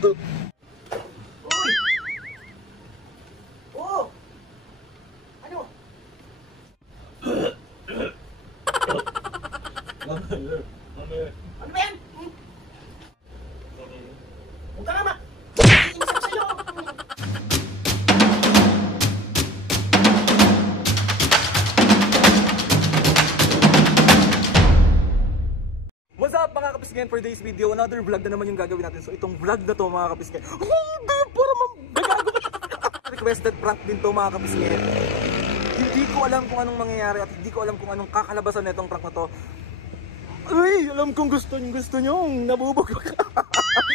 Uy! Oh! Ano? Ano ba yan? Huwag ka nga ma... Iimisap sa'yo! What's up mga kapisngin, for today's video, another vlog na naman yung gagawin natin. So itong vlog na to mga kapisngin, para magagawa. Requested prank din to mga kapisngin. Hindi ko alam kung anong mangyayari at hindi ko alam kung anong kakalabasan na itong prank na to. Ay, alam kong gusto nyo, nabubog.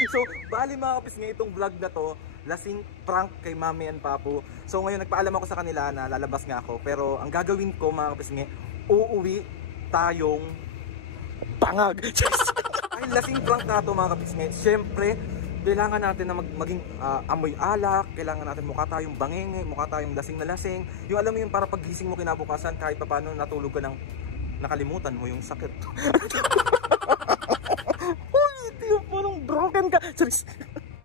So, bali mga kapisngin, itong vlog na to, lasing prank kay Mami and Papu. So ngayon nagpaalam ako sa kanila na lalabas nga ako. Pero ang gagawin ko mga kapisngin, uuwi tayong bangag. Ay, lasing prank na ito mga kapisngin. Siyempre, kailangan natin na maging amoy alak. Kailangan natin mukha tayong bangenge, mukha tayong lasing na lasing. Yung alam mo yung para paggising mo kinabukasan, kahit pa paano natulog ka ng nakalimutan mo yung sakit. Uy, tiyo, parang broken ka.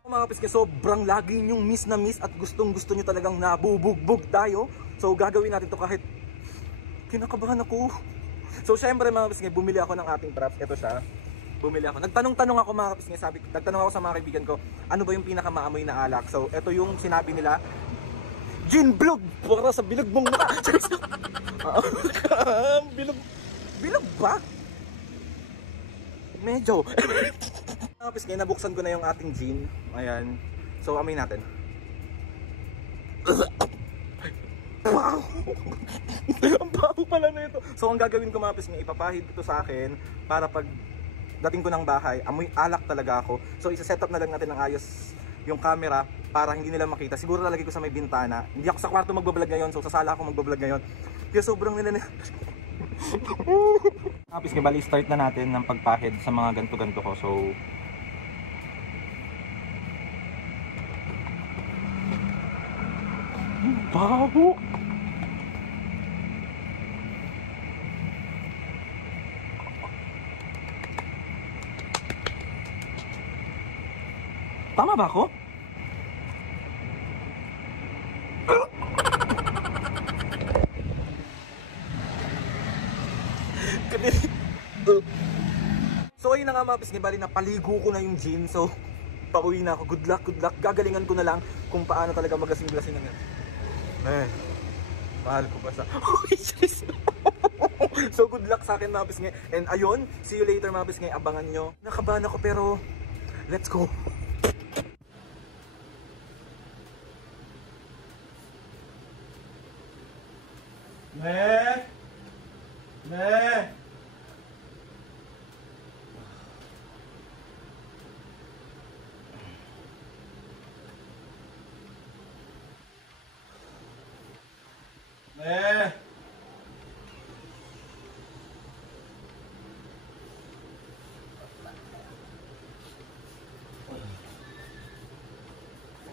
Mga kapisngin, sobrang lagi nyong miss na miss at gustong gusto nyo talagang nabubugbog tayo. So gagawin natin to kahit kinakabahan ako. So syempre mga kapisngin, bumili ako ng ating props. Ito siya. Bumili ako. Nagtanong-tanong ako mga kapisngin, nagtanong ako sa mga kaibigan ko, ano ba yung pinakamaamoy na alak? So ito yung sinabi nila, Gin Blog! Para sa bilog mong mukha. Bilog ba? Medyo. Mga kapisngin, nabuksan ko na yung ating gin. Ayan. So amoy natin. Wow! Ang baho pala na ito. So ang gagawin ko mga kapisngin, ipapahid ito sa akin para pag dating ko ng bahay, amoy alak talaga ako. So isa-set up na lang natin ng ayos yung camera para hindi nila makita. Siguro lalagay ko sa may bintana. Hindi ako sa kwarto magbablog ngayon, so sa sala ako magbablog ngayon. Kaya sobrang nila. Kapisngin, bali start na natin ng pagpahid sa mga ganto-ganto ko. So baho! Tama ba ako? So ayun na nga mga kapisngin, bali napaligo ko na yung gin. So pauwi na ako. Good luck, good luck. Gagalingan ko na lang kung paano talaga magasing-lasing na. Mahal ko pa sa... So good luck sa akin mga kapisngin. And ayun, see you later mga kapisngin. Abangan nyo. Nakabahan ako pero let's go.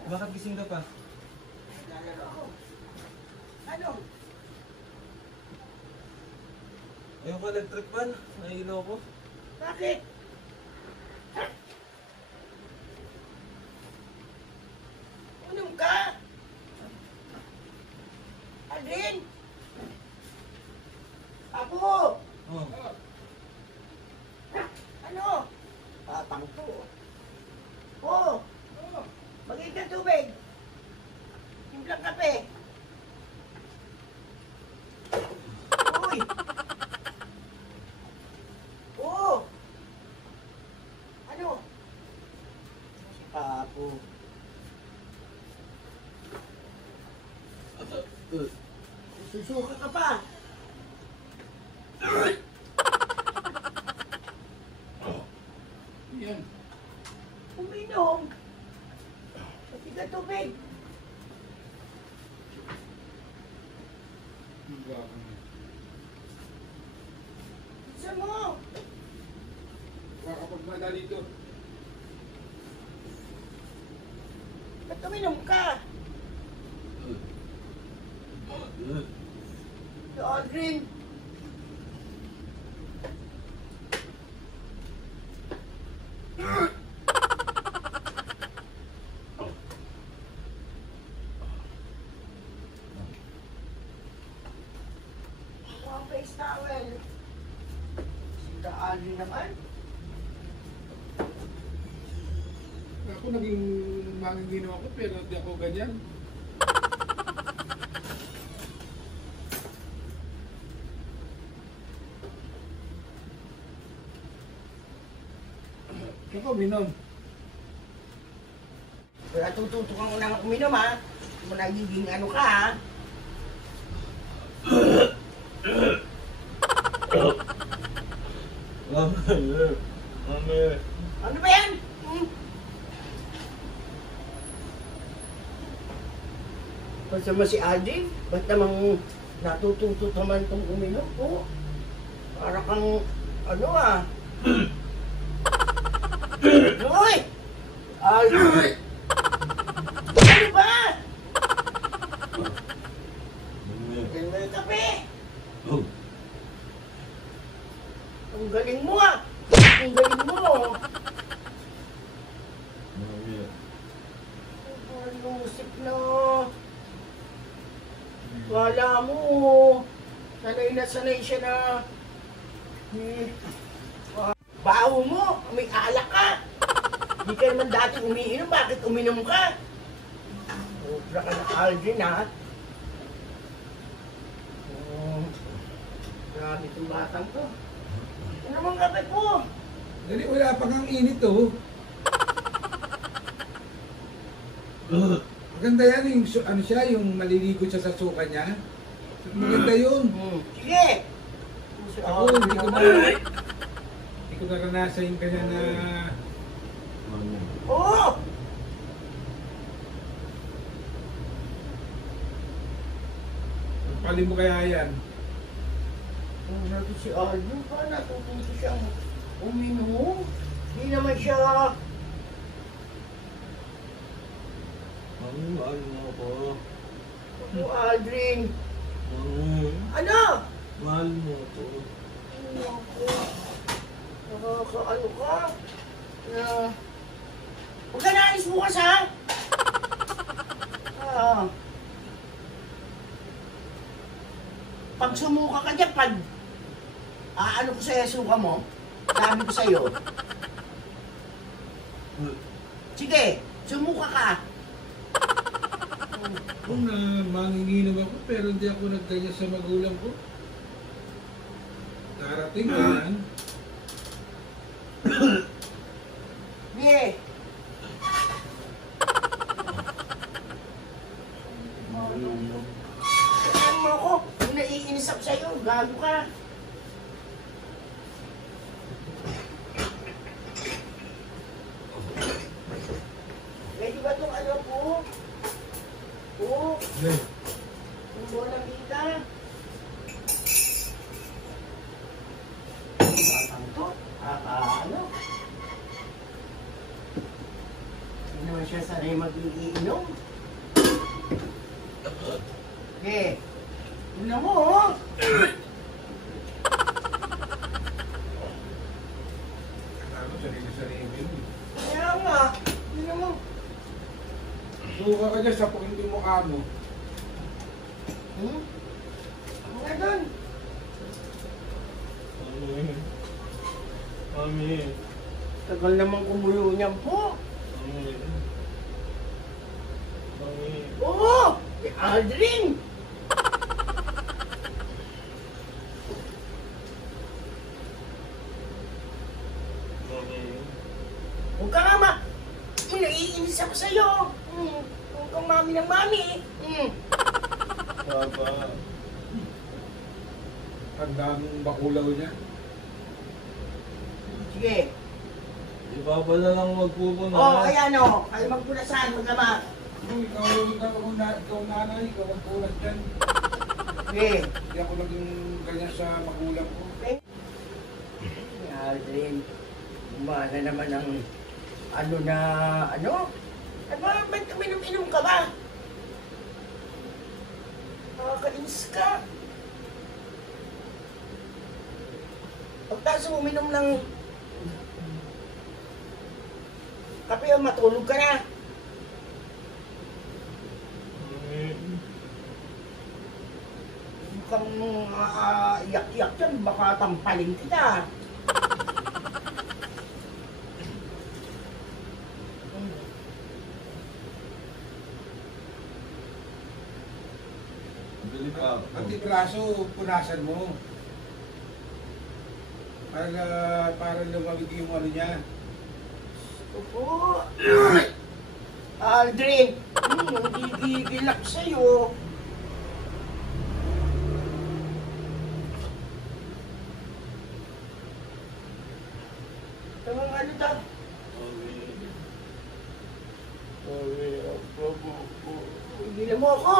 Bakit gising ka pa? Naglalaro ako. Ano? Ayun ka, electric fan. Nahihilo ko. Bakit? Unom ka? Alin? Ako! Oh. Ano? Patang to. Oh! Mag-iit ng tubig. Timplang kape. Uy! Oh! Ano? Si Papu. Susuka ka pa. Yan. Uminom. Pati ka tubig. Isa mo. Makakapagmada dito. Ba't uminom ka? Si Audrey. Face towel. Si Audrey naman. Ako naging manginginaw ako pero hindi ako ganyan. Ako minom. Kaya tututukan ko na uminom ha. Hindi mo nagiging ano ka ha. Ano ba yan? Basta mo si Audrey, ba't namang natututo naman itong uminom po? Para kang, ano ah. Hoy! Audrey! Ano ba? Yan mo yung kape. Ang galing mo ah. Ang galing mo. Ang lusip na. Wala mo. Sanay siya na. Baho mo. May alak ka. Di ka naman dati umiinom. Bakit uminom ka? Sobra ka na Aldrin ha. Grabe itong batang to. Ano namang kape po? Dali, wala pa kang init oh. Maganda yan yung ano siya, yung maliligo siya sa suka niya. Maganda yun. Sige! Ako, hindi ko naranasan yung kanya na... Oo! Pali mo kaya yan. Ang natin si Alvin pa, natututo siyang uminom. Hindi naman siya... Mahal mo ako. Ano, Aldrin? Ano? Mahal mo ako. Ano ako? Nakakaano ka? Huwag ka naalis bukas ha? Pag sumuka ka dyan, pag ano ko sa'yo suka mo, sabi ko sa'yo. Sige, sumuka ka. Kung manginginom ako pero hindi ako nagganyan sa magulang ko. Darating ka yan. Sige. Saan mo ako? Kung naiinis ako sa'yo, gago ka. Medyo ba itong ano po? Oo. Kung bolang kita. Batang to. Ano? Hindi naman siya sanay mag-iinom. Okay. Tignan mo, oh. Ano, sarili-sarili yun. Kaya nga. Tignan mo. Suka ka dyan sa hindi mo amo. Ako nga doon. Mami. Tagal naman kumulo niyan po. Mami. Oo! Si Aldrin! Huwag ka nga ma... Naiinis ako sa'yo. Huwag kang mami ng mami. Papa. Ang daming bakulaw niya. Sige. Si Papa na lang magpupunan. Oo, ayan o. Kayo magpunasan, mag-ama. Ikaw nanay, ikaw ang punas dyan. Sige. Hindi ako naging ganyan sa magulang ko. Si Aldrin. Umana naman ang... Ano na... Ano? Ano ba? Ba't uminom-inom ka ba? Nakakainis ka. Pagtaas uminom ng... Kape o matulog ka na. Mukhang iyak baka tampaling kita. Pati braso, punasan mo. Para lumamig yung ano niya. Opo. Aldrin, gigigilak sa'yo. Tamang ano daw? Hindi na mo ako.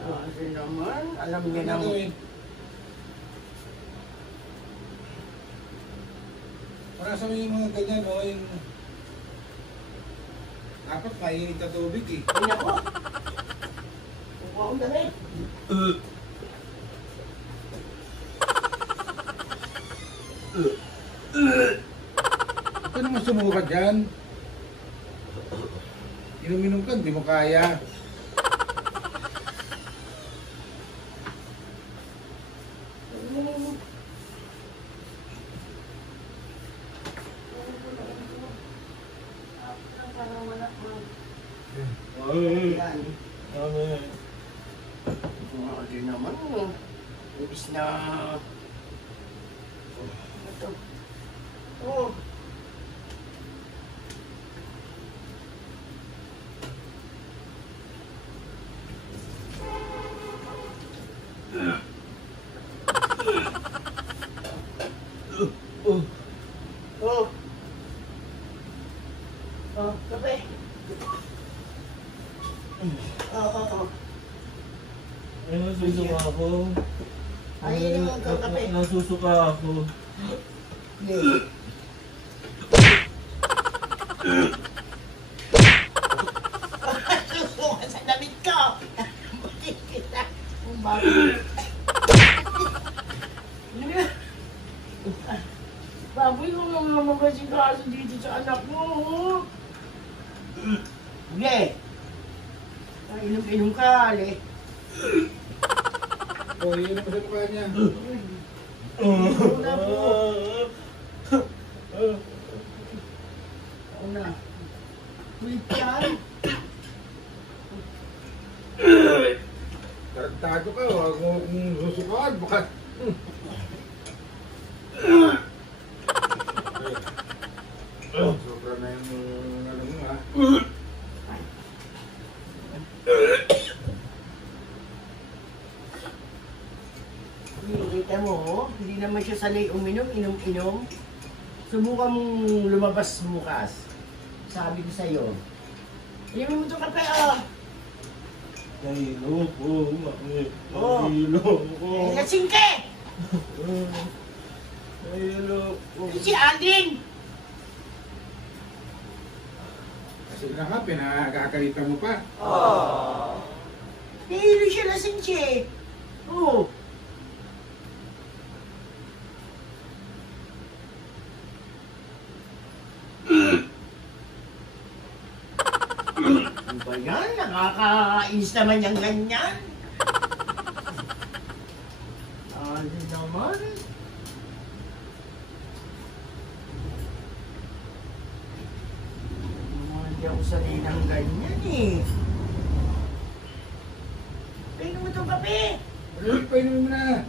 Kasi naman, alam niya Ano naman. gawin? Punasan mo yung mga ganyan, no? Yung... Dapat mainit na tubig eh. Ay nako. Kukuha akong damit. Ito naman sumukat dyan. Inom-inom ka, hindi mo kaya. Yan. Grabe naman. Ibis na... Ito. Oh. Oh. Oh, kape. Oh. Nasusuka ako. Ayun yung kape. Nasusuka ako. Yes. Susuka sa damit ko. Ang bago. Baboy ko lang naman kasi kaso dito sa anak mo. Sige. Inom-inom ka, Ali. O, yun ang sa mukha niya. Una po. Una. Wait yan. Tarantado ka, huwag mo kong susukaan. Baka... Sobra na yung ano mo ha. Kita mo, hindi naman siya sanay uminom, inom-inom. Subukan mong lumabas bukas. Sabi ko sa'yo. Inom mo ito kape, ah. Nahilo ko, mami. Oh. Nahilo ko. Lasing ka! Nahilo ko. Si Aldrin! Kasi na nga, pinagkakalitan mo pa. Nahilo siya, lasing siya eh. Oo. Ano ba yan? Nakakainis naman yung ganyan. Ano naman? Hindi ako sanay ng ganyan eh. Painom mo itong kape. Ano, painumin mo na.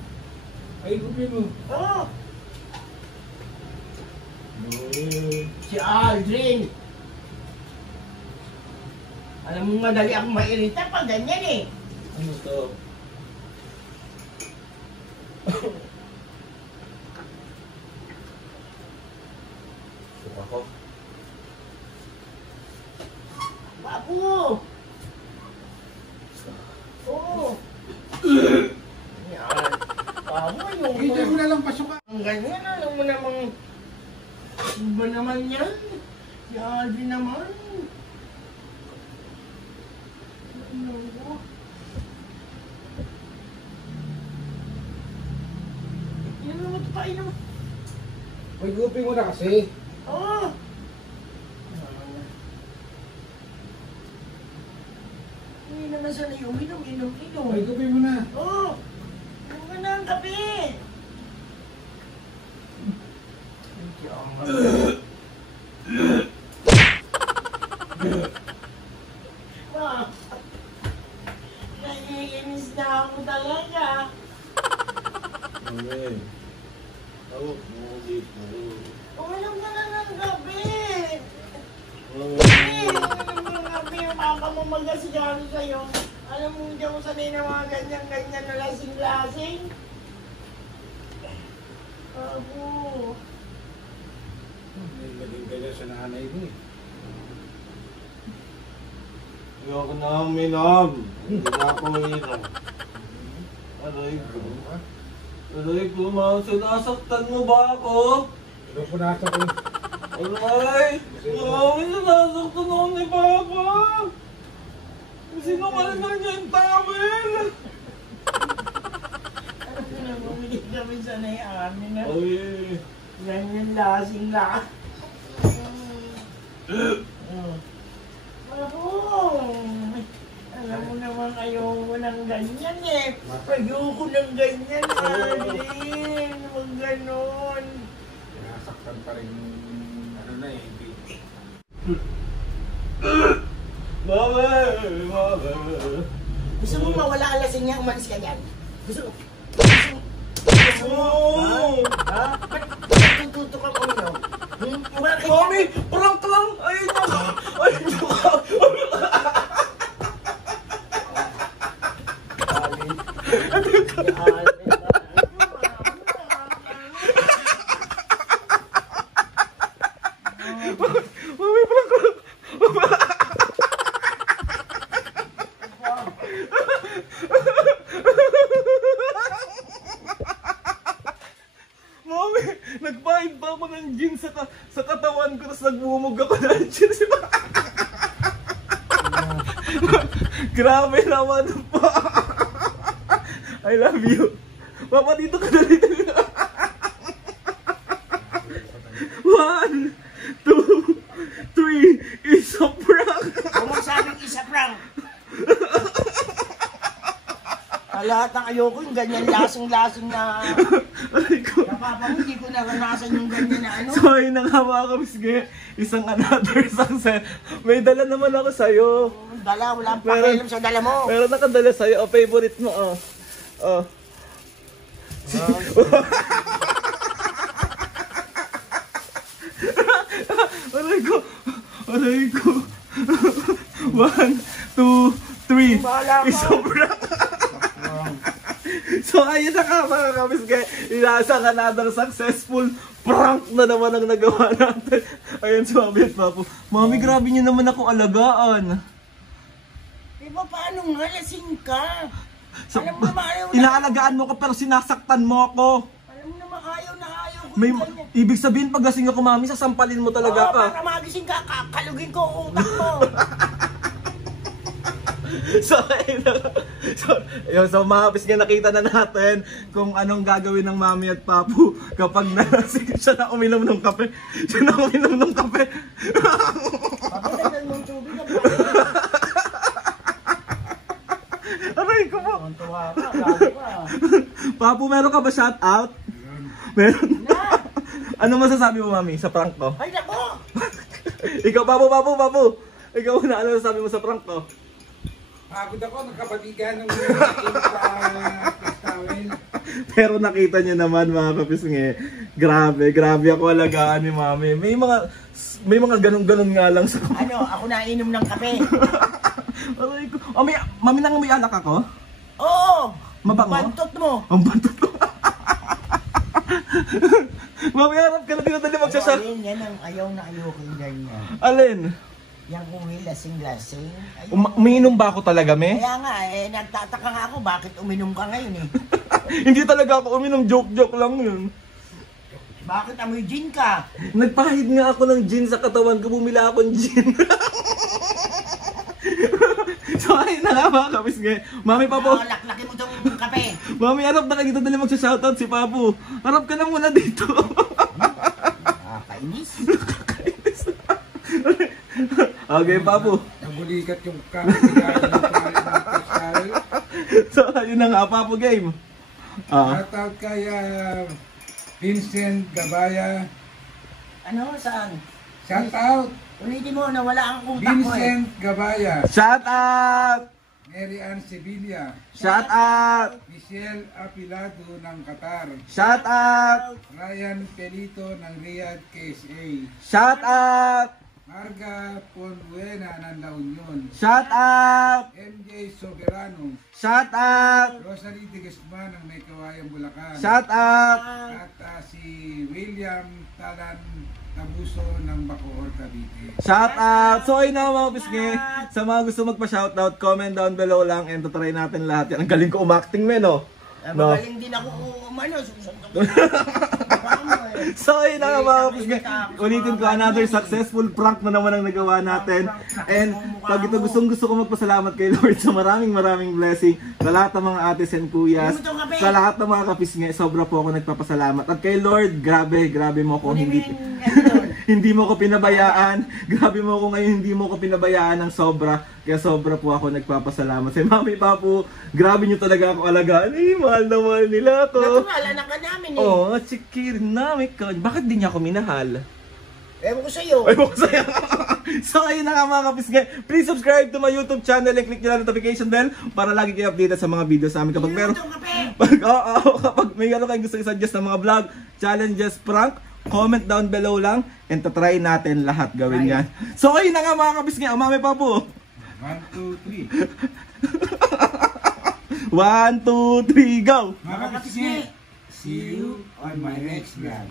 Painumin mo. Oo. Si Aldrin. Alam mo madali akong mairita pag ganyan eh. Ano to? Suka ko. Bago. Oo. Yan. Bago yung... Hindi mo na lang pasukan. Ang ganyan, alam mo namang... Iba naman yan. Si Aldrin naman. Ano ko? Yan naman ito painom. May gupin mo na kasi. Oo. Hindi naman na sanay uminom. Ay, gabi mo na. Oo. Ano ka na ang kape? Ma, naiinis na ako talaga. Okay. Uminom ka na ng gabi. Uminom ng gabi. Yung papa mo magasigano sa'yo. Alam mo, hindi ako sanay na mga ganyan-ganyan na lasing-lasing. Abo. May naging kaya sa nanay mo eh. Ayoko na uminom. Hindi na ako uminom. Aray ko. Aray ko, ma. Sinasaktan mo ba ako? Ito po nasa ko. Aray! Mami, sinasaktan ako ni Papa. Sinungaling na niya yung towel. Bumili kami sanay amin na. Ay. Ganyan lasing lang. Alam mo naman ayoko ng ganyan eh. Ayoko ng ganyan Alin. Huwag ganon. Nasaktan pa rin ano na eh. Mami! Gusto mo mawala ang lasing niya, umalis ka dyan. Gusto mo? Oh! Ha? Ba't tututok ang uminom? Bakit? Mami! Prank lang! Ayun na! Ayun na! Mami, prank lang! Mami, nagbayad pa ako ng gin sa katawan ko, tapos nagbumog ako ng gin. Grabe naman po. I love you. Mama, dito ka na dito. 1, 2, 3, isa prank. Kung magsabing isa prank. Lahat ng ayoko yung ganyan lasing-lasing na napapa mo, hindi ko naranasan yung ganyan na ano. So ayun na nga mga kabisge, isang another success. May dala naman ako sa'yo. Dala, wala pa pakialam sa dala mo. Meron nakadala sa'yo, favorite mo. Aray ko. 1, 2, 3. Bahala ka. Isang prank. So ayun na ka mga kabisge, inasang another successful prank na naman ang nagawa natin. Ayun si Mami at Papo. Mami, grabe niyo naman akong alagaan. Diba paano nga, lasing ka? So, Alam mo naman ayaw na. inaalagaan mo ko pero sinasaktan mo ako. Alam mo naman ayaw na ayaw ko. May, yung ganyan. ibig sabihin pag lasing ako, Mami, sasampalin mo talaga Oo, ka. para magising ka, kakalugin ko ang utak mo. So, ayun na. So mga kabisge, nakita na natin kung anong gagawin ng Mami at Papu kapag nalasing siya na uminom ng kape. Papagdagan mo ang tubig ang Aray ko po. tuwa ka, gago ka. Papu, meron ka ba shout out? Meron. Na! Ano masasabi mo, Mami, sa prank ko? Ay nako! Ikaw, Papu. Ikaw na, ano masasabi mo sa prank ko? Pagod ako, nagkabalikan ng towel. Pero nakita niyo naman mga kapisngi, grabe ako alagaan ni Mami. May mga ganun-ganun nga lang sa... Ano, ako nainom ng kape. Aray ko. Oh, Mami, nangamoy alak ako? Oo! Mabango? Bantot mo! Ang bantot ko. Mami, harap ka na dito dali magsasal. Alin, yan ang ayaw na ayaw ko yung ganyan. Alin? Yan kung may lasing-lasing. Umiinom ba ako talaga, me? Kaya nga, nagtataka nga ako bakit uminom ka ngayon eh. Hindi talaga ako uminom, joke lang yun. Bakit amoy gin ka? Nagpahid nga ako ng gin sa katawan ko, bumila akong gin. So ayun na nga mga kapisngi. Mami, Papu. Laklaki mo tong kape. Mami, harap na ka dito dali magsashoutout si Papu. Harap ka na muna dito. Kainis. Okay, Papu. Nabulikat yung kakaligaya ng towel natin. So, yun na nga, Papo Game. Shoutout kay Vincent Gabaya. Ano? Saan? Shoutout Ulitin mo, nawala ang utak mo eh. Vincent Gabaya. Shout out! Mary Ann Sevilla. Shout out! Michelle Apilado ng Qatar. Shout out! Ryan Pelito ng Riyadh, KSA. Shout out! Marga Ponbuena ng La Union. Shout out! MJ Soberano. Shout out! Rosary de Guzman ng May Kawayang, Bulacan. Shout out! At si William Talan Tabuso ng Bacoor, Cavite. Shout out! So ayun na mga pisngi, sa mga gusto magpa-shoutout, comment down below lang and tutry natin lahat yan. Ang galing ko umakting men, no? No. Magaling din ako umano. So ayun na mga pisngi, ulitin ko, another successful prank na naman ang nagawa natin. And pag ito gusto ko magpasalamat kay Lord sa maraming blessing, sa lahat ng mga ates and kuyas, sa lahat ng mga kapisngi, sobra po ako nagpapasalamat. At kay Lord, grabe mo ako, hindi mo ko pinabayaan. Grabe mo ako ngayon, hindi mo ko pinabayaan ng sobra. Kaya sobra po ako nagpapasalamat. Si Mami Papo, grabe nyo talaga ako alagaan. Eh, mahal na mahal nila ako. Natural, anak ka namin eh. Oo, sikir namin ko. Bakit di niya ako minahal? Ewan ko sa'yo. Ay, bukas sa'yo. So, ayun na nga mga kapisgay. Please subscribe to my YouTube channel and click nyo lang notification bell para lagi kayo updated sa mga videos namin. Kapag meron, kapag may ano kayong gusto i-suggest ng mga vlog, challenges, prank, comment down below lang and tatry natin lahat gawin yan. So, ayun na nga mga kapisgay. Mami Papo. 1, 2, 3. 1, 2, 3, go! Mga kapisngi, see you on my next vlog.